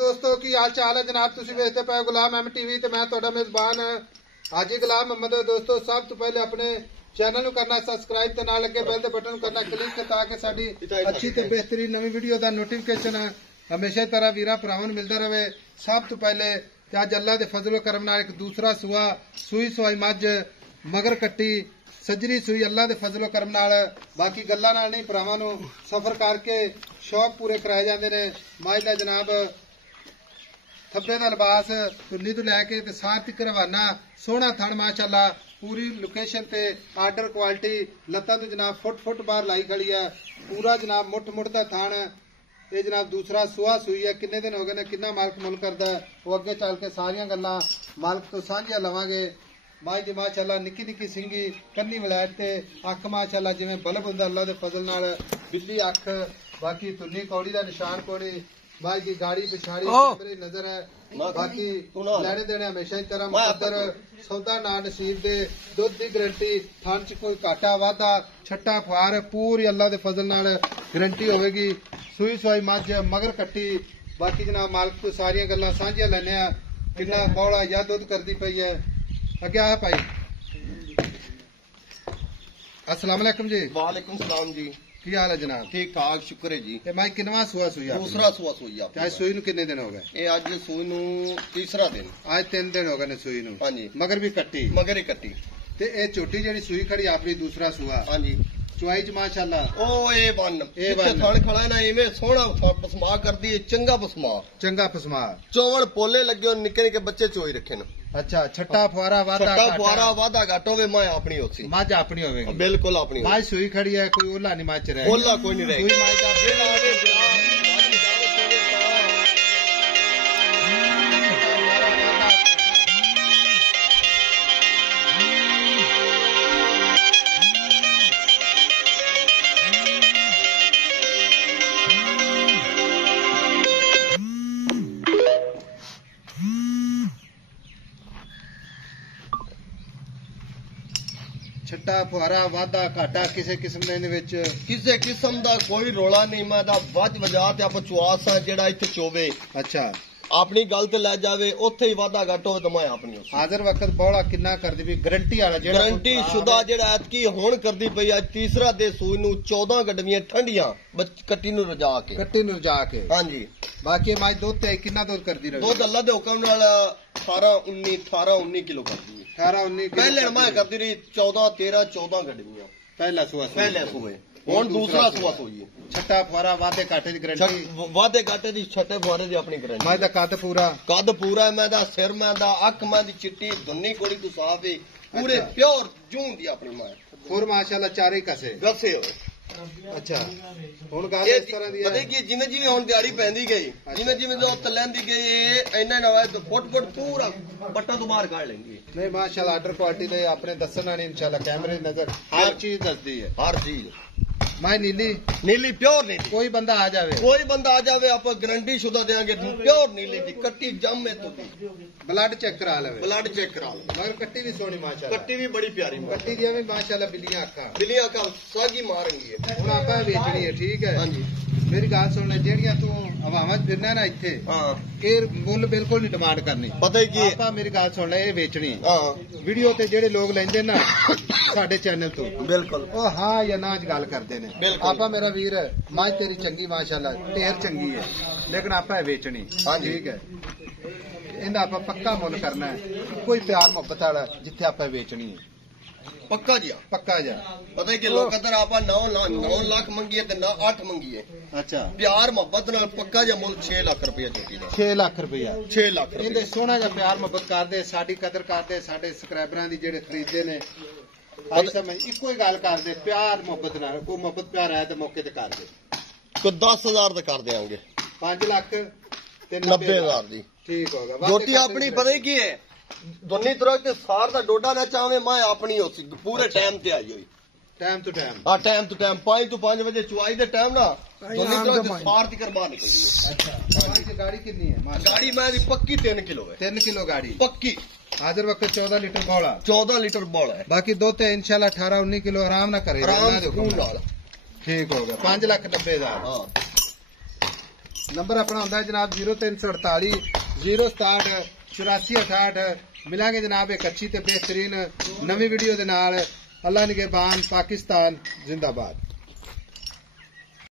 दोस्तों की हाल चाल है जनाब तुसी वेखते पे गुलाम एम टीवी ते मैं तुहाडा मेजबान हाजी गुलाम मोहम्मद। दोस्तों सब तो पहले अपने चैनल नू करना सब्सक्राइब ते नाल लगे बेल दे बटन करना क्लिक ताकि साडी अच्छी ते बेहतरीन नवी वीडियो दा नोटिफिकेशन हमेशा तरह वीरा भरावां नू मिलदा रहे। सब तो पहले अज अल्लाह दे फजल करम नाल एक दूसरा सूआ सूई सवाई मज मगर कट्टी सजरी सूई अल्लाह दे फजल करम नाल बाकी गल्लां नाल नहीं भरावां नू सफर करके शौक पूरे कराए जांदे ने। मज दा जनाब थब्बे दा लिबास तुन्नी तो लैके ते सार तक रवाना सोहना थण माशाअल्लाह पूरी लोकेशन ते आर्डर क्वालिटी लत्तां तो जनाब फुट बाहर लाई खड़ी है पूरा जनाब मुठ दा थण। ये जनाब दूसरा सुहा सूई है किन्ने दिन हो गए ने किन्ना मालक मुल करदा है वो अगे चल के सारियां गल्लां मालक तो साझियां लवांगे। माई दी माशाअल्लाह निक्की निक्की सिंगी कन्नी वलैट ते अख माशाअल्लाह जिवें बल्ब हुंदा अल्लाह दे फजल नाल बिल्ली अख बाकी तुन्नी कौड़ी दा निशान कोनी माई की गाड़ी पिछाड़ी मेरी नजर है बाकी लैने देने हमेशा ही तरह मुकद्दर सौदा ना नसीब दे दुध की गारंटी थान च कोई घाटा वाधा छट्टा फुआर पूरी अल्लाह दे फजल नाल गारंटी होगी। सूई सवाई मज मगर कट्टी बाकी जनाब मालक को सारियां गल्लां सांझियां लैने आ किन्ना कौड़ा या दुध करदी पई है अगे आ भाई। अस्सलाम वालेकुम जी। वालेकुम सलाम जी। की हाल है जनाब? ठीक ठाक शुक्र है जी। मैं किनवा सुआ सुई दूसरा सुआ सुई आज सूई नू किन्ने दिन हो गए? ये आज सूई नू तीसरा दिन आज 3 दिन हो गए ने सूई नू। हाँ जी मगर भी कट्टी मगर ही कट्टी ते ए छोटी जेडी सूई खड़ी अपनी दूसरा सुआ हाँ जी चुआई च माशाअल्लाह ओ ए वन थण खड़ा ना इवें सोहना पसमा करदी है चंगा पसमा चौवल पोले लगे निक्के निक्के बच्चे चोई रखे न। अच्छा छट्टा फुआरा वादा घट होवे मैं अपनी होसी मज अपनी होवेगी बिल्कुल अपनी माज सूई खड़ी है कोई ओला नहीं मच रहा ओला कोई नहीं रहेगी छट्टा फुआरा वाधा घाटा किसी किस्म किसी किस्म का कोई रौला नहीं। मैं वज वजा ते आप चुआस जेड़ा इत्थे चोवे अच्छा अपनी गल ते लै जावे उत्थे ही वाधा घट होवे तो मैं अपनी हाजिर वक्त बौला किन्ना करदी भी गारंटी वाला जेड़ा गारंटी शुदा जेड़ा ऐतकी हुण करदी पई आज तीसरा दे सूई नू 14 गडवियां ठंडियां कट्टी नू रजा के हां जी बाकी माज दूध ते किन्ना दूध करदी रही दूध अल्लाह दे हुक्म नाल 18 किलो करदी 18-19 पहले मैं करदी रही 14 गडवियां पहले सूए हुण दूसरा सुआ सूई छट्टा फुआरा वाधे घाटे दी गारंटी वाधे घाटे दी छट्टे फुआरे दी अपनी गारंटी मैं दा कद पूरा है मैं दा सिर मैं दा अख मैं दी चिट्टी धुन्नी कोड़ी तू साफ है पूरे प्योर जूं दी अपनी मां और माशाल्लाह चारे कसे होवे अच्छा हुण गल इस तरह दी पता कि जिवें जिवें हुण दिहाड़ी पैंदी गई जिवें जो तलैंदी गई इन्ना ना तो फुट पूरा बट्टा तो बाहर काढ़ लेंगी नहीं माशाल्लाह आर्डर क्वालिटी दे अपने दसना नहीं इंशाल्लाह कैमरे दी नजर हर चीज दसदी है हर चीज मैं नीली प्योर नीली कोई बंदा आ जावे आप गारंटी शुदा देंगे प्योर नीली दी कट्टी जम में तो ब्लड चेक करा ले मगर कट्टी भी सोहनी माशाल्लाह कट्टी भी बड़ी प्यारी कट्टी दी भी माशाल्लाह बिल्लियां अक्खां सागी मारेंगी हुण आपा बेचनी है ठीक है हां जी मेरी गल सुन जेड़ियां तू हवावां च फिरना ना इत्थे हां ए मुल बिल्कुल नहीं डिमांड करनी पता है कि आपा मेरी गल सुन ले ए बेचनी हां वीडियो ते जेड़े लोग लेंदे ना साडे चैनल तो बिल्कुल ओ हां या ना च गल करदे ने आपा मेरा वीर मां तेरी चंगी माशाल्लाह ढेर चंगी है लेकिन आपा बेचनी हां ठीक है इंदा आपा पक्का मुल करना है कोई प्यार मोहब्बत वाला जिथे आपा बेचनी है पक्का जा पता है कि लोग अगर आप 9 लाख मंगिए तो 8 मंगिए अच्छा प्यार मोहब्बत नाल पक्का जा मुल 6 लाख रुपया चोटी दा 6 लाख रुपया 6 लाख इंदे सोहना जा प्यार मोहब्बत करदे साडी कदर करदे साडे सबसक्राइबरां दी जेड़े खरीददे ने आई समझ इको ही गल करदे प्यार मोहब्बत नाल कोई मोहब्बत प्यार है तो मौके ते कर दे को 10,000 तक कर देंगे 5 लाख ते 90,000 दी ठीक होगा जोटी अपनी पता की है दोनी तरह के सार दा डोडा ना चाहे मैं अपनी होसी पूरे टाइम ते आई हुई टाइम टू टाइम 5 to 5 बजे चुआई दे टाइम ना दोनी तरह के सार दी करवा निकली है। अच्छा गाड़ी कितनी है? गाड़ी मैं पक्की 3 किलो है 3 किलो गाड़ी पक्की हाजिर वक्त 14 लीटर बौला 14 लीटर बौला है बाकी दो ते इंशाल्लाह 18-19 किलो आराम ना करे आराम सुकून नाल ठीक हो गया 5,90,000 नंबर अपना होंदा है जनाब 0348 067 8468। मिलांगे जनाब एक अच्छी ते बेहतरीन नवी वीडियो दे नाल। अल्लाह निगहबान, पाकिस्तान जिंदाबाद।